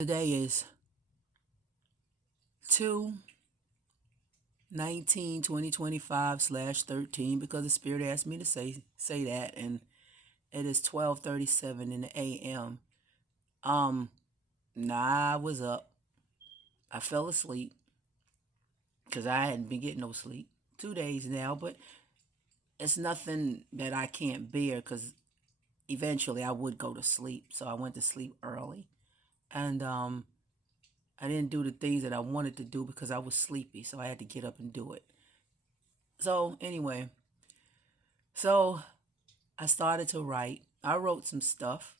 Today is 2/19/2025/13 because the Spirit asked me to say that, and it is 12:37 in the a.m. Um, nah, I was up. I fell asleep because I hadn't been getting no sleep 2 days now, but it's nothing that I can't bear because eventually I would go to sleep. So I went to sleep early, and I didn't do the things that I wanted to do because I was sleepy, so I had to get up and do it. So anyway, so I started to write. I wrote some stuff,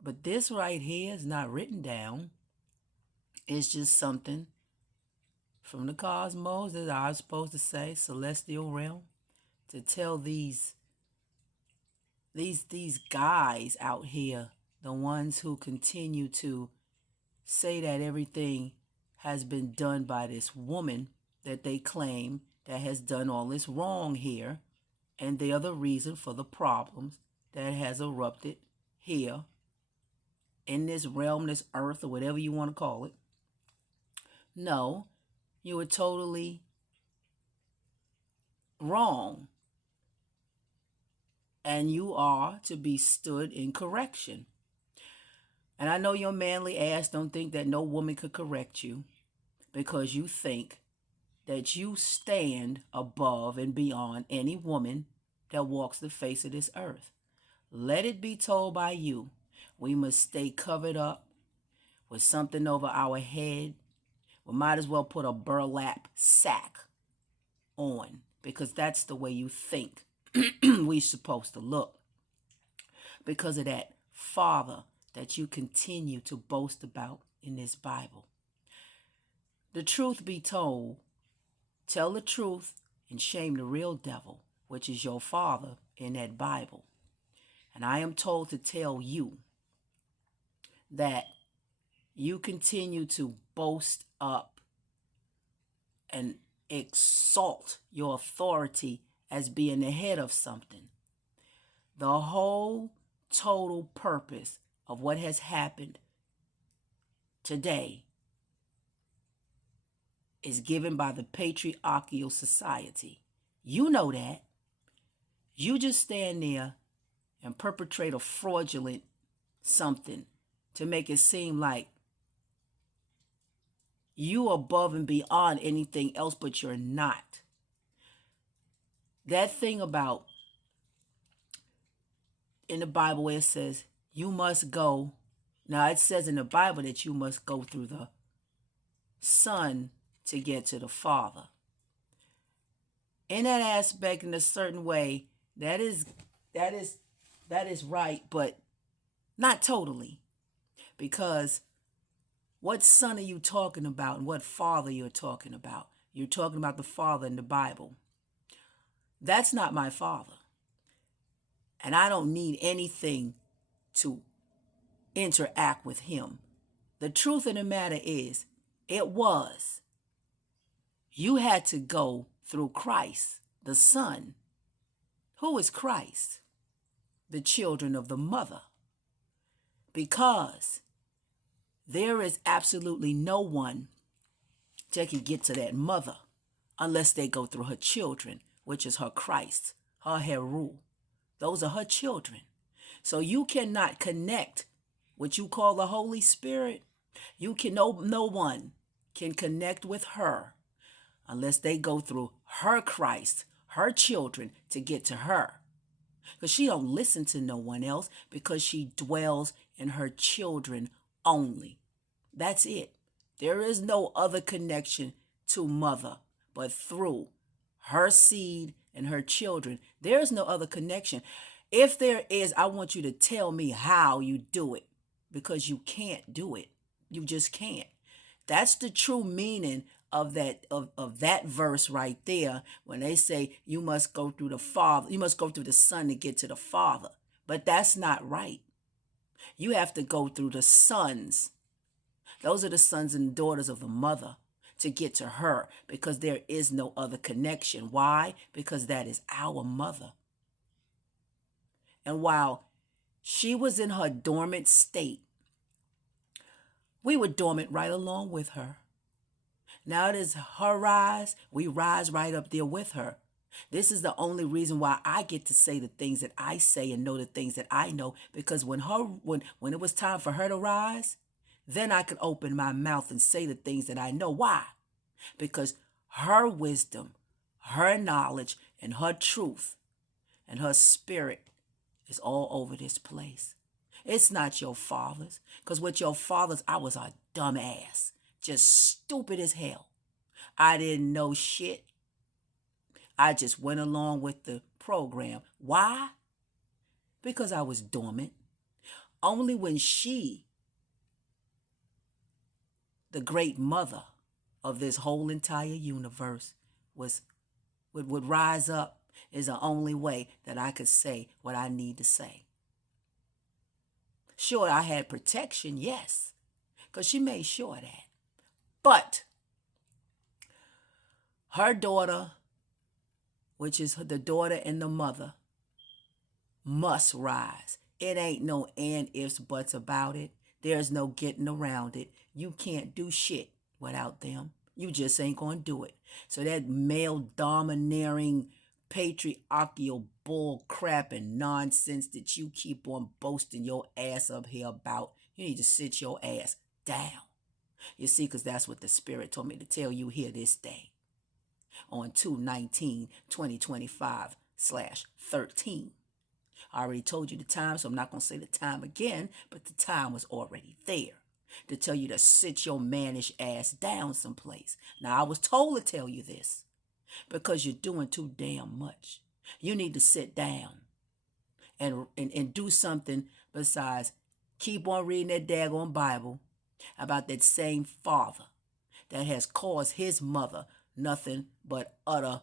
but this right here is not written down. It's just something from the cosmos that I was supposed to say, celestial realm, to tell these guys out here, the ones who continue to say that everything has been done by this woman that they claim that has done all this wrong here, and they are the reason for the problems that has erupted here in this realm, this earth, or whatever you want to call it. No, you were totally wrong, and you are to be stood in correction. And I know your manly ass don't think that no woman could correct you because you think that you stand above and beyond any woman that walks the face of this earth. Let it be told by you, we must stay covered up with something over our head. We might as well put a burlap sack on because that's the way you think we supposed to look because of that father that you continue to boast about in this Bible. The truth be told, tell the truth and shame the real devil, which is your father in that Bible. And I am told to tell you that you continue to boast up and exalt your authority as being the head of something. The whole total purpose of what has happened today is given by the patriarchal society. You know that. You just stand there and perpetrate a fraudulent something to make it seem like you are above and beyond anything else, but you're not. That thing about in the Bible where it says you must go. Now it says in the Bible that you must go through the Son to get to the Father. In that aspect, in a certain way, that is right, but not totally. Because what son are you talking about and what father you're talking about? You're talking about the Father in the Bible. That's not my father. And I don't need anything to interact with him. The truth of the matter is, it was. You had to go through Christ, the Son. Who is Christ? The children of the mother. Because there is absolutely no one that can get to that mother unless they go through her children, which is her Christ, her Heru. Those are her children. So you cannot connect what you call the Holy Spirit. No one can connect with her unless they go through her Christ, her children to get to her. Because she don't listen to no one else because she dwells in her children only. That's it. There is no other connection to mother but through her seed and her children. There is no other connection. If there is, I want you to tell me how you do it because you can't do it. You just can't. That's the true meaning of that verse right there when they say you must go through the Father, you must go through the Son to get to the Father. But that's not right. You have to go through the sons. Those are the sons and daughters of the mother to get to her because there is no other connection. Why? Because that is our mother. And while she was in her dormant state, We were dormant right along with her. Now it is her rise, we rise right up there with her. This is the only reason why I get to say the things that I say and know the things that I know, because when it was time for her to rise, then I could open my mouth and say the things that I know. Why? Because her wisdom, her knowledge, and her truth and her spirit is all over this place. It's not your father's, because with your father's, I was a dumbass, just stupid as hell. I didn't know shit. I just went along with the program. Why? Because I was dormant. Only when she, the great mother of this whole entire universe, would rise up is the only way that I could say what I need to say. Sure, I had protection, yes, because she made sure of that. But her daughter, which is the daughter and the mother, must rise. It ain't no and ifs, buts about it. There's no getting around it. You can't do shit without them. You just ain't going to do it. So that male domineering, patriarchal bull crap and nonsense that you keep on boasting your ass up here about, you need to sit your ass down. You see, because that's what the Spirit told me to tell you here this day on 2/19/2025/13. I already told you the time, so I'm not going to say the time again, but the time was already there to tell you to sit your mannish ass down someplace. Now, I was told to tell you this because you're doing too damn much. You need to sit down and do something besides keep on reading that daggone Bible about that same father that has caused his mother nothing but utter,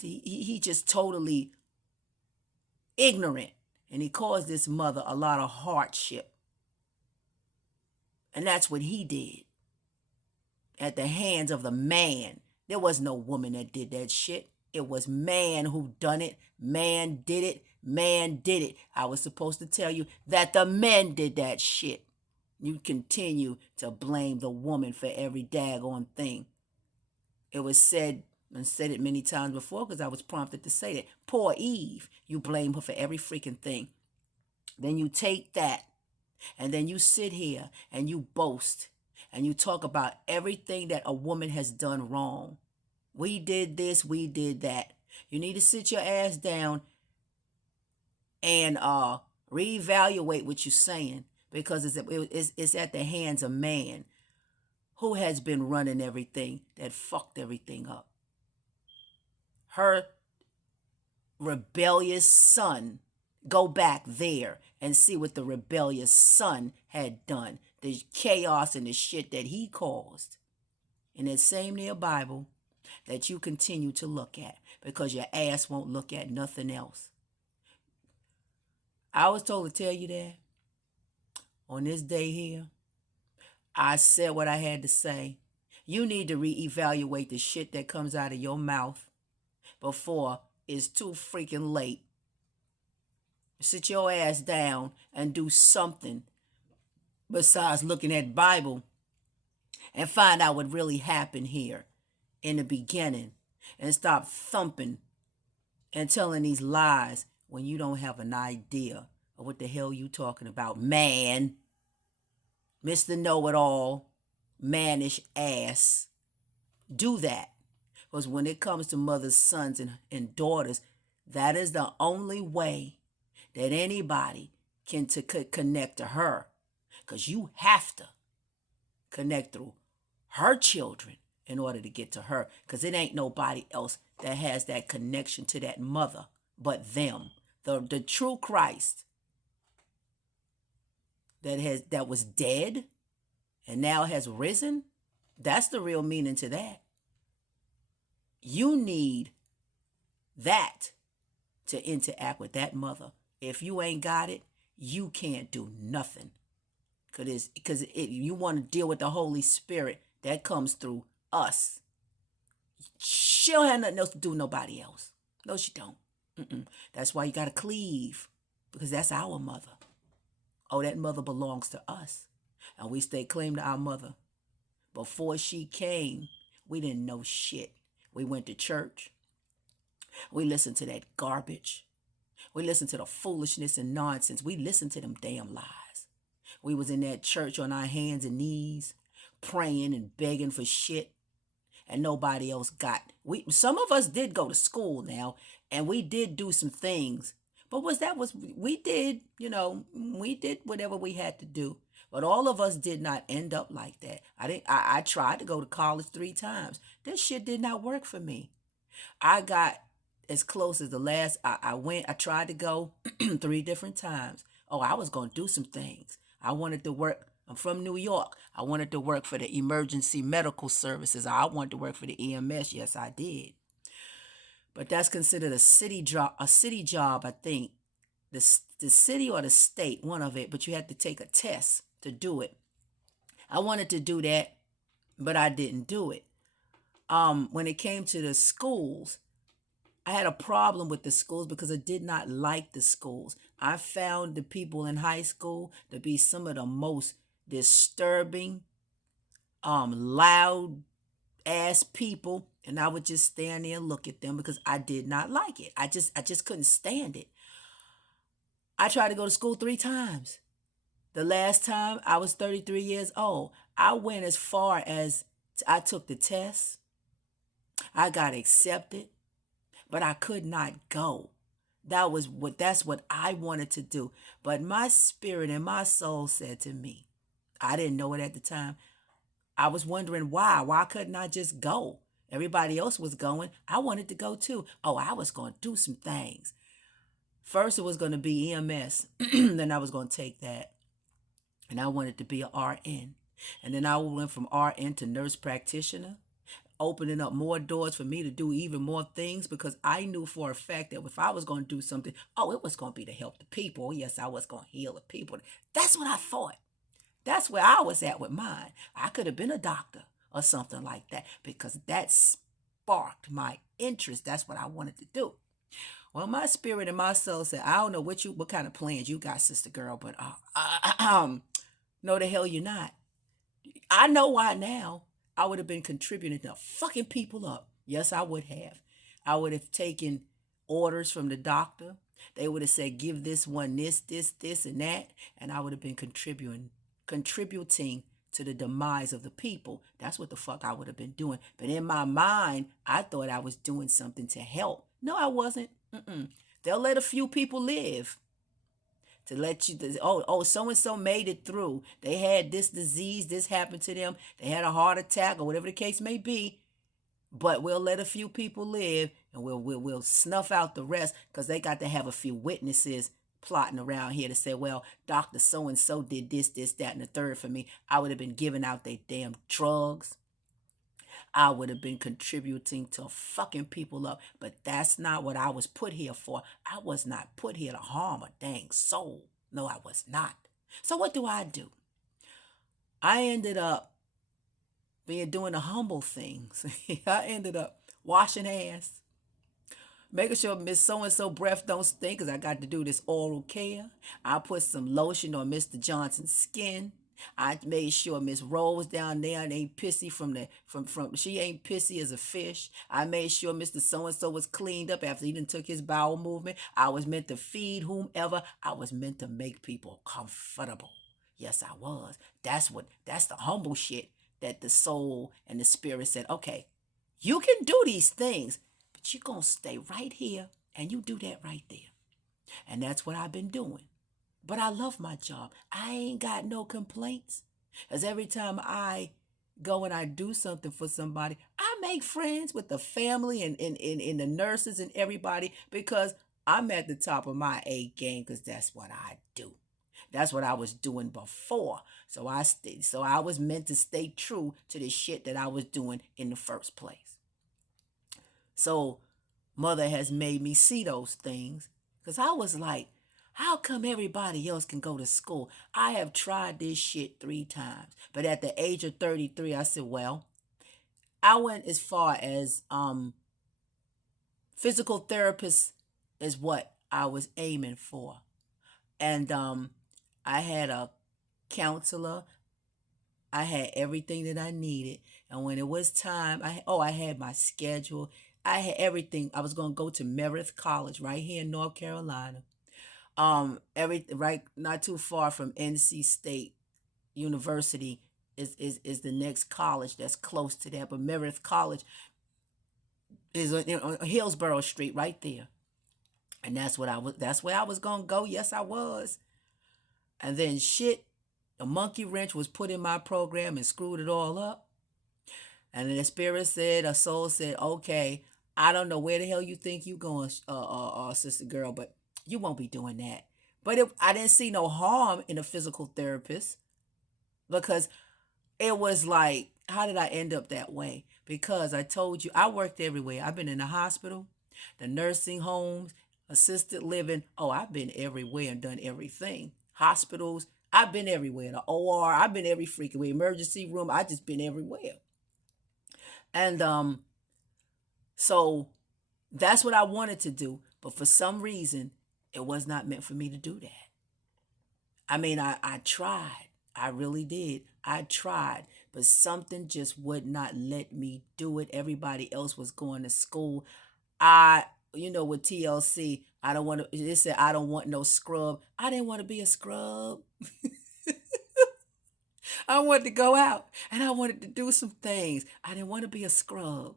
he just totally ignorant, and he caused this mother a lot of hardship. And that's what he did at the hands of the man. There was no woman that did that shit. It was man who done it. Man did it. Man did it. I was supposed to tell you that the men did that shit. You continue to blame the woman for every daggone thing. It was said, and said it many times before because I was prompted to say that. Poor Eve, you blame her for every freaking thing. Then you take that and then you sit here and you boast and you talk about everything that a woman has done wrong. We did this, we did that. You need to sit your ass down and reevaluate what you're saying, because it's at the hands of man who has been running everything that fucked everything up. Her rebellious son, go back there and see what the rebellious son had done, the chaos and the shit that he caused in that same near Bible that you continue to look at, because your ass won't look at nothing else. I was told to tell you that on this day here. I said what I had to say. You need to reevaluate the shit that comes out of your mouth before it's too freaking late. Sit your ass down and do something besides looking at Bible and find out what really happened here in the beginning, and stop thumping and telling these lies when you don't have an idea of what the hell you talking about, man. Mr. Know-it-all, mannish ass. Do that. Because when it comes to mothers, sons, and daughters, that is the only way that anybody can connect to her. Because you have to connect through her children in order to get to her. Because it ain't nobody else that has that connection to that mother but them. The true Christ that was dead and now has risen. That's the real meaning to that. You need that to interact with that mother. If you ain't got it, you can't do nothing. Because you want to deal with the Holy Spirit that comes through us. She don't have nothing else to do with nobody else. No, she don't. That's why you got to cleave, because that's our mother. Oh, that mother belongs to us. And we stayed claim to our mother. Before she came, we didn't know shit. We went to church. We listened to that garbage. We listened to the foolishness and nonsense. We listened to them damn lies. We was in that church on our hands and knees, praying and begging for shit, and nobody else got. Some of us did go to school now, and we did do some things. But we did, we did whatever we had to do. But all of us did not end up like that. I tried to go to college 3 times. This shit did not work for me. I got as close as the last I tried to go 3 different times. Oh, I was going to do some things. I wanted to work. I'm from New York. I wanted to work for the emergency medical services. I wanted to work for the EMS. Yes, I did. But that's considered a city job. I think. The city or the state, one of it. But you had to take a test to do it. I wanted to do that, but I didn't do it. When it came to the schools, I had a problem with the schools because I did not like the schools. I found the people in high school to be some of the most disturbing, loud ass people, and I would just stand there and look at them because I did not like it. I just couldn't stand it. I tried to go to school 3 times. The last time I was 33 years old, I went as far as I took the test. I got accepted, but I could not go. That's what I wanted to do. But my spirit and my soul said to me, I didn't know it at the time. I was wondering why. Why couldn't I just go? Everybody else was going. I wanted to go too. Oh, I was going to do some things. First, it was going to be EMS. Then I was going to take that. And I wanted to be an RN. And then I went from RN to nurse practitioner, opening up more doors for me to do even more things because I knew for a fact that if I was going to do something, it was going to be to help the people. Yes, I was going to heal the people. That's what I thought. That's where I was at with mine. I could have been a doctor or something like that because that sparked my interest. That's what I wanted to do. Well, my spirit and my soul said, I don't know what kind of plans you got, sister girl, but no, the hell you're not. I know why now. I would have been contributing to fucking people up. Yes, I would have. I would have taken orders from the doctor. They would have said, give this one this, and that. And I would have been contributing to the demise of the people. That's what the fuck I would have been doing. But in my mind, I thought I was doing something to help. No, I wasn't. They'll let a few people live. To let you, so-and-so made it through. They had this disease, this happened to them. They had a heart attack or whatever the case may be. But we'll let a few people live and we'll snuff out the rest because they got to have a few witnesses plotting around here to say, well, Dr. So-and-so did this, that, and the third for me. I would have been giving out their damn drugs. I would have been contributing to fucking people up. But that's not what I was put here for. I was not put here to harm a dang soul. No, I was not. So what do? I ended up doing the humble things. I ended up washing hands, making sure Miss So-and-so breath don't stink because I got to do this oral care. I put some lotion on Mr. Johnson's skin. I made sure Miss Rose down there ain't pissy she ain't pissy as a fish. I made sure Mr. So-and-so was cleaned up after he done took his bowel movement. I was meant to feed whomever. I was meant to make people comfortable. Yes, I was. That's the humble shit that the soul and the spirit said, okay, you can do these things, but you're going to stay right here and you do that right there. And that's what I've been doing. But I love my job. I ain't got no complaints. Because every time I go and I do something for somebody, I make friends with the family and the nurses and everybody because I'm at the top of my A game because that's what I do. That's what I was doing before. So I was meant to stay true to the shit that I was doing in the first place. So Mother has made me see those things because I was like, how come everybody else can go to school? I have tried this shit 3 times. But at the age of 33, I said, well, I went as far as physical therapist is what I was aiming for. And I had a counselor. I had everything that I needed. And when it was time, I had my schedule. I had everything. I was going to go to Meredith College right here in North Carolina. Every right not too far from NC State University is the next college that's close to that. But Meredith College is on Hillsborough Street right there. And that's where I was going to go. Yes, I was. And then shit, a monkey wrench was put in my program and screwed it all up. And then the spirit said, a soul said, okay, I don't know where the hell you think you going, sister girl, but you won't be doing that. But I didn't see no harm in a physical therapist because it was like, how did I end up that way? Because I told you, I worked everywhere. I've been in the hospital, the nursing homes, assisted living. Oh, I've been everywhere and done everything. Hospitals, I've been everywhere. The OR, I've been every freaking way. Emergency room, I just been everywhere. And so that's what I wanted to do. But for some reason, it was not meant for me to do that. I mean, I tried. I really did. I tried. But something just would not let me do it. Everybody else was going to school. With TLC, I don't want to, it said, I don't want no scrub. I didn't want to be a scrub. I wanted to go out and I wanted to do some things. I didn't want to be a scrub.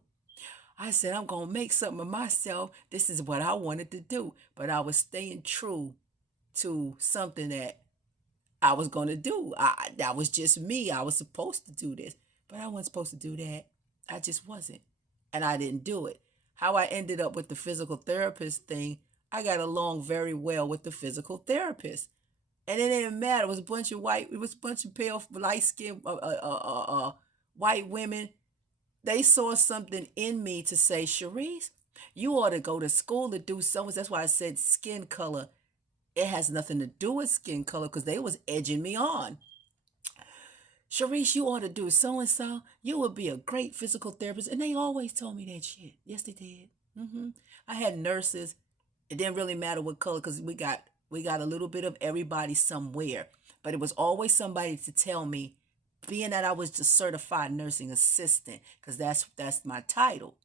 I said, I'm going to make something of myself. This is what I wanted to do. But I was staying true to something that I was going to do. That was just me. I was supposed to do this. But I wasn't supposed to do that. I just wasn't. And I didn't do it. How I ended up with the physical therapist thing, I got along very well with the physical therapist. And it didn't matter. It was a bunch of pale, light skinned white women. They saw something in me to say, Sharice, you ought to go to school to do something. That's why I said skin color. It has nothing to do with skin color because they was edging me on. Sharice, you ought to do so and so. You would be a great physical therapist. And they always told me that shit. Yes, they did. I had nurses. It didn't really matter what color because we got a little bit of everybody somewhere. But it was always somebody to tell me, being that I was the certified nursing assistant, because that's my title.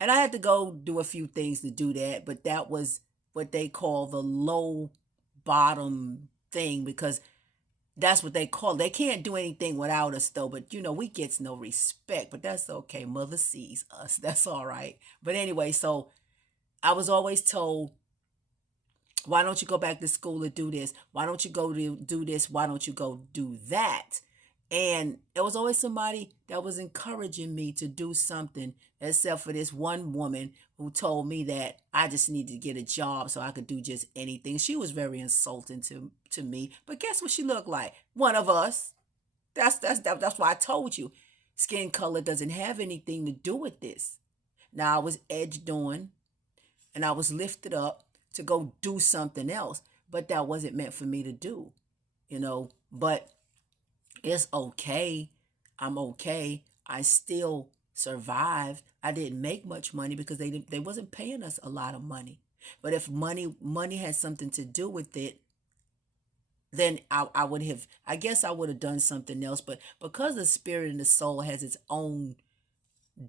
And I had to go do a few things to do that, but that was what they call the low bottom thing because that's what they call it. They can't do anything without us though, but we gets no respect, but that's okay. Mother sees us. That's all right. But anyway, so I was always told, why don't you go back to school to do this? Why don't you go to do this? Why don't you go do that? And it was always somebody that was encouraging me to do something, except for this one woman who told me that I just needed to get a job so I could do just anything. She was very insulting to me. But guess what she looked like? One of us. That's why I told you. Skin color doesn't have anything to do with this. Now I was edged on and I was lifted up to go do something else, but that wasn't meant for me to do, but it's okay. I'm okay. I still survived. I didn't make much money because they wasn't paying us a lot of money. But if money had something to do with it, then I would have, I guess I would have done something else. But because the spirit and the soul has its own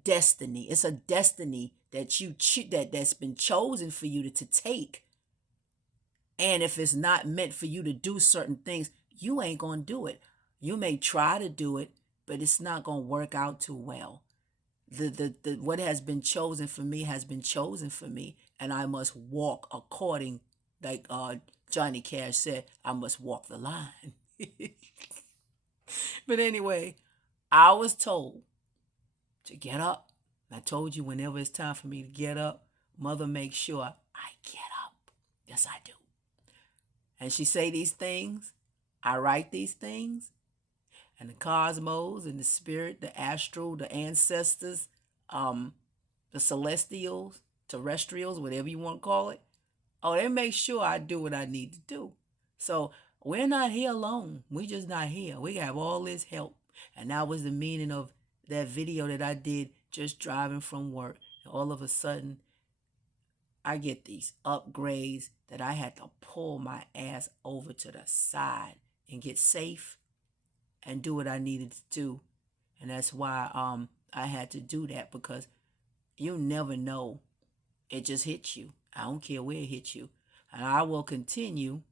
destiny, it's a destiny that's been chosen for you to take. And if it's not meant for you to do certain things, you ain't gonna do it. You may try to do it, but it's not gonna work out too well. The what has been chosen for me has been chosen for me, and I must walk according, like Johnny Cash said, I must walk the line. But anyway, I was told to get up. I told you whenever it's time for me to get up, Mother makes sure I get up. Yes, I do. And she say these things, I write these things, and the cosmos and the spirit, the astral, the ancestors, the celestials, terrestrials, whatever you want to call it. Oh, they make sure I do what I need to do. So we're not here alone. We just not here. We have all this help. And that was the meaning of that video that I did just driving from work. And all of a sudden, I get these upgrades that I had to pull my ass over to the side and get safe. and do what I needed to do. And that's why I had to do that, because you never know. It just hits you. I don't care where it hits you. And I will continue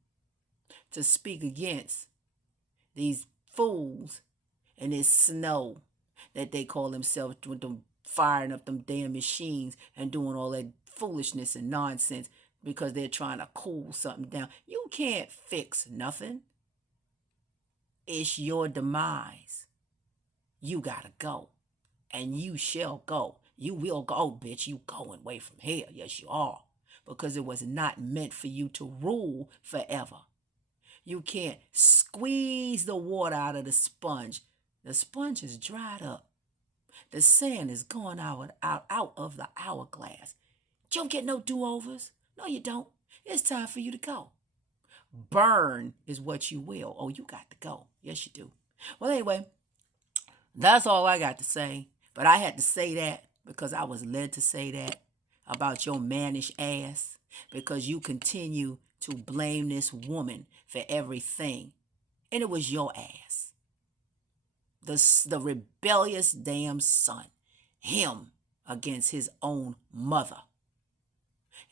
to speak against these fools and this snow that they call themselves, with them firing up them damn machines and doing all that foolishness and nonsense because they're trying to cool something down. You can't fix nothing. It's your demise. You gotta go. And you shall go. You will go, bitch. You going away from here. Yes, you are. Because it was not meant for you to rule forever. You can't squeeze the water out of the sponge. The sponge is dried up. The sand is gone out of the hourglass. You don't get no do-overs. No, you don't. It's time for you to go. Burn is what you will. Oh, you got to go. Yes, you do. Well, anyway, that's all I got to say. But I had to say that because I was led to say that about your mannish ass, because you continue to blame this woman for everything. And it was your ass. The rebellious damn son. Him against his own mother.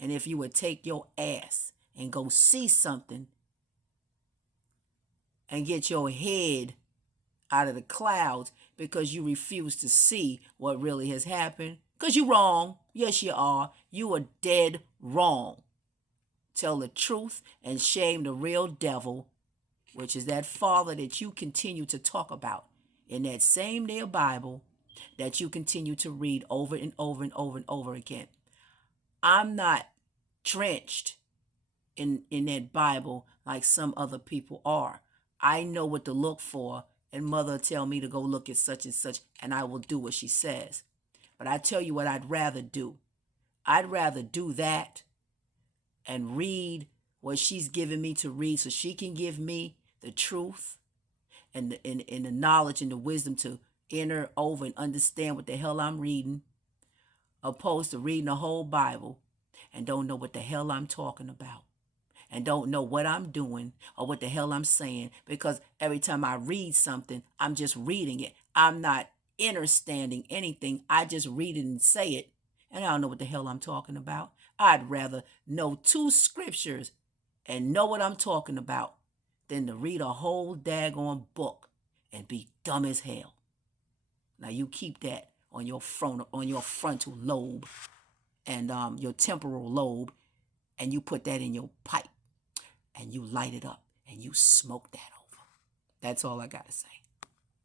And if you would take your ass and go see something and get your head out of the clouds because you refuse to see what really has happened, because you're wrong. Yes, you are. You are dead wrong. Tell the truth and shame the real devil, which is that father that you continue to talk about in that same there Bible that you continue to read over and over and over and over again. I'm not drenched in that Bible like some other people are. I know what to look for, and mother tell me to go look at such and such, and I will do what she says. But I tell you what I'd rather do. I'd rather do that and read what she's given me to read so she can give me the truth and the knowledge and the wisdom to enter over and understand what the hell I'm reading, opposed to reading the whole Bible and don't know what the hell I'm talking about and don't know what I'm doing or what the hell I'm saying, because every time I read something, I'm just reading it. I'm not understanding anything. I just read it and say it, and I don't know what the hell I'm talking about. I'd rather know 2 scriptures and know what I'm talking about than to read a whole daggone book and be dumb as hell. Now you keep that on your frontal lobe and your temporal lobe, and you put that in your pipe and you light it up and you smoke that over. That's all I gotta say.